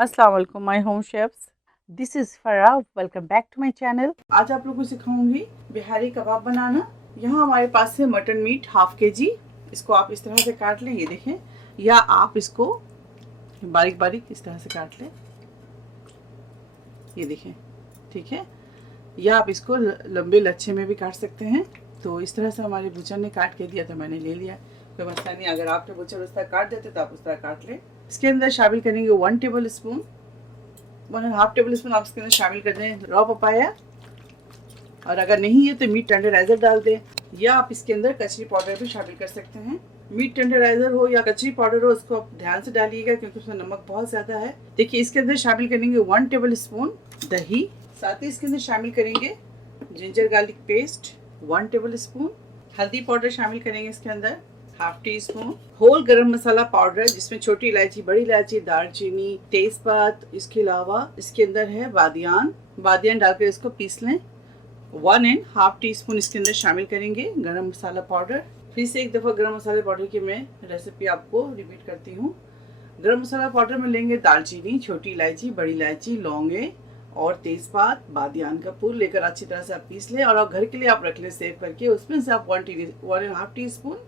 अस्सलाम वालेकुम my home chefs, this is Farah. Welcome back to my channel. आज आप लोगों को सिखाऊंगी बिहारी कबाब बनाना। यहाँ हमारे पास है मटन मीट हाफ के जी। इसको आप इस तरह से काट लें, ये देखें, या आप इसको बारीक बारीक इस तरह से काट लें, ये देखें, ठीक है। या आप इसको लंबे लच्छे में भी काट सकते हैं। तो इस तरह से हमारे बुचर ने काट के दिया तो मैंने ले लिया, कोई मसला नहीं। अगर आपके बुचर उस तरह काट देते तो आप उस तरह काट लें। इसके अंदर शामिल करेंगे 1 टेबल स्पून, 1.5 टेबल स्पून आप इसके अंदर शामिल कर दें रॉ पपाया, और अगर नहीं है तो मीट टेंडराइजर डाल दें, या आप इसके अंदर कचरी पाउडर भी शामिल कर सकते हैं। मीट टेंडराइजर हो या कचरी पाउडर हो, उसको आप ध्यान से डालिएगा क्योंकि उसमें नमक बहुत ज़्यादा है। देखिए, इसके अंदर शामिल करेंगे 1 टेबल स्पून दही, साथ ही इसके अंदर शामिल करेंगे ginger garlic paste 1 table spoon, हल्दी पाउडर शामिल करेंगे इसके अंदर हाफ टी स्पून, होल गरम मसाला पाउडर जिसमें छोटी इलायची, बड़ी इलायची, दालचीनी, तेजपात, इसके अलावा इसके अंदर है बादियान डालकर इसको पीस लें। 1.5 टीस्पून इसके अंदर शामिल करेंगे गरम मसाला पाउडर। फिर से एक दफ़ा गरम मसाले पाउडर की मैं रेसिपी आपको रिपीट करती हूँ। गरम मसाला पाउडर में लेंगे दालचीनी, छोटी इलायची, बड़ी इलायची, लौंगे और तेज़पात, बादियान का फूल लेकर अच्छी तरह से आप पीस लें, और घर के लिए आप रख लें सेव करके। उसमें से आप 1.5 टीस्पून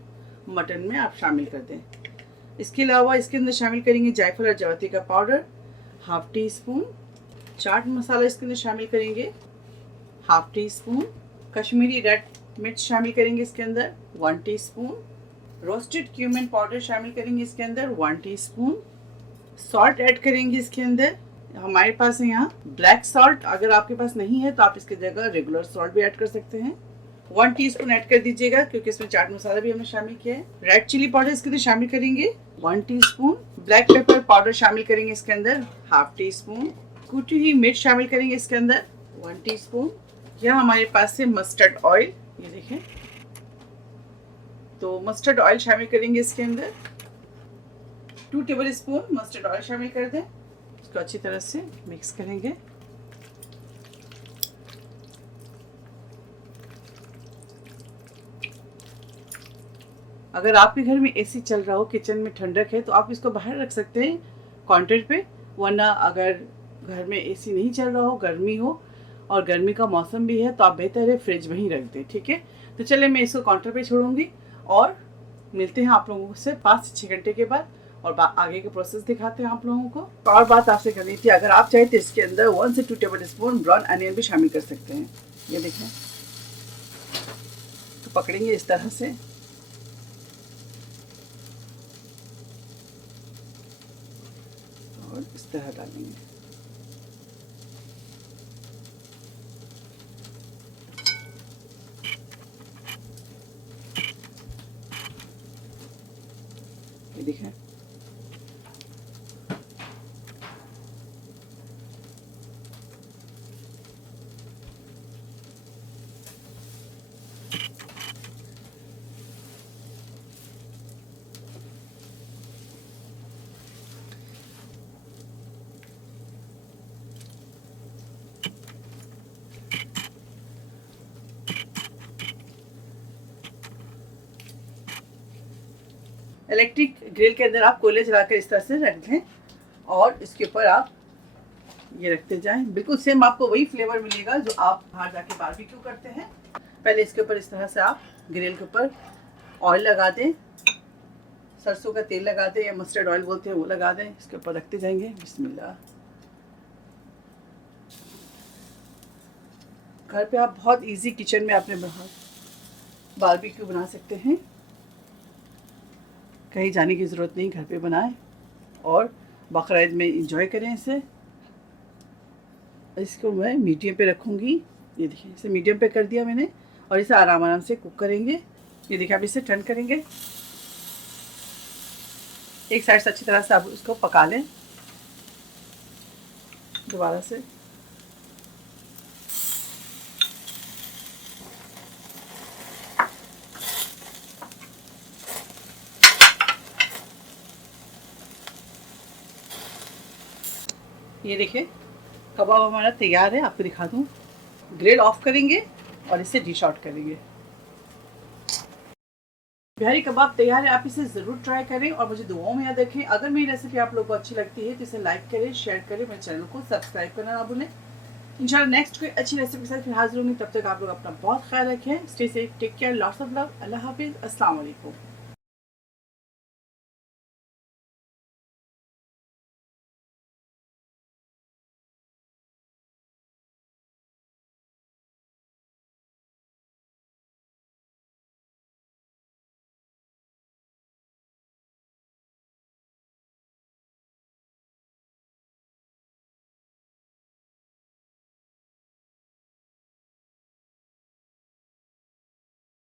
मटन में आप शामिल कर दें। इसके अलावा इसके अंदर शामिल करेंगे जायफल और जवैत्री का powder half tea spoon, chaat masala इसके अंदर शामिल करेंगे half tea spoon, Kashmiri red मिर्च शामिल करेंगे इसके अंदर 1 टीस्पून, रोस्टेड क्यूमिन पाउडर शामिल करेंगे इसके अंदर 1 टीस्पून, सॉल्ट ऐड करेंगे इसके अंदर। हमारे पास है यहाँ ब्लैक सॉल्ट, अगर आपके पास नहीं है तो आप इसकी जगह रेगुलर सॉल्ट भी ऐड कर सकते हैं। 1 टीस्पून ऐड कर दीजिएगा क्योंकि इसमें चाट मसाला भी हमने शामिल किया है। रेड चिली पाउडर इसके अंदर शामिल करेंगे 1 टीस्पून, ब्लैक पेपर पाउडर शामिल करेंगे इसके अंदर हाफ टी स्पून, कुटी हुई मिर्च शामिल करेंगे इसके अंदर 1 टीस्पून। यहाँ हमारे पास है मस्टर्ड ऑयल, ये देखें, तो मस्टर्ड ऑयल शामिल करेंगे इसके अंदर 2 टेबल स्पून मस्टर्ड ऑयल शामिल कर दें। इसको अच्छी तरह से मिक्स करेंगे। अगर आपके घर में एसी चल रहा हो, किचन में ठंडक है, तो आप इसको बाहर रख सकते हैं काउंटर पे। वरना अगर घर में एसी नहीं चल रहा हो, गर्मी हो और गर्मी का मौसम भी है, तो आप बेहतर है फ्रिज में ही रख दें, ठीक है। तो चलिए मैं इसको काउंटर पे छोड़ूंगी और मिलते हैं आप लोगों से 5 से 6 घंटे के बाद, और आगे के प्रोसेस दिखाते हैं आप लोगों को। और बात आपसे करनी थी, अगर आप चाहें तो इसके अंदर 1 से 2 टेबल स्पून ब्राउन अनियन भी शामिल कर सकते हैं। ये देखें, तो पकड़ेंगे इस तरह से, और इस तरह डालेंगे। ये देखें, इलेक्ट्रिक ग्रिल के अंदर आप कोयले जलाकर इस तरह से रख दें, और इसके ऊपर आप ये रखते जाएं। बिल्कुल सेम आपको वही फ्लेवर मिलेगा जो आप बाहर जाके बारबेक्यू करते हैं। पहले इसके ऊपर इस तरह से आप ग्रिल के ऊपर ऑयल लगा दें, सरसों का तेल लगा दें या मस्टर्ड ऑयल बोलते हैं वो लगा दें। इसके ऊपर रखते जाएंगे। बिस्मिल्लाह। घर पे आप बहुत इजी किचन में अपने बारबेक्यू बना सकते हैं। कहीं जाने की ज़रूरत नहीं, घर पे बनाएं और बकरीद में इंजॉय करें इसे। इसको मैं मीडियम पे रखूँगी। ये देखिए, इसे मीडियम पे कर दिया मैंने, और इसे आराम आराम से कुक करेंगे। ये देखिए, आप इसे टर्न करेंगे, एक साइड से अच्छी तरह से आप उसको पका लें दोबारा से। ये देखिए, कबाब हमारा तैयार है। आपको दिखा दूँ, ग्रिल ऑफ करेंगे और इसे डिश आउट करेंगे। बिहारी कबाब तैयार है, आप इसे ज़रूर ट्राई करें और मुझे दुआओं में याद रखें। अगर मेरी रेसिपी आप लोगों को अच्छी लगती है तो इसे लाइक करें, शेयर करें, मेरे चैनल को सब्सक्राइब करना ना भूलें। इंशाल्लाह नेक्स्ट कोई अच्छी रेसिपी के साथ फिर हाजिर होंगी। तब तक आप लोग अपना बहुत ख्याल रखें। Stay safe, take care, lots of love. अल्लाह हाफिज़, अस्सलाम वालेकुम।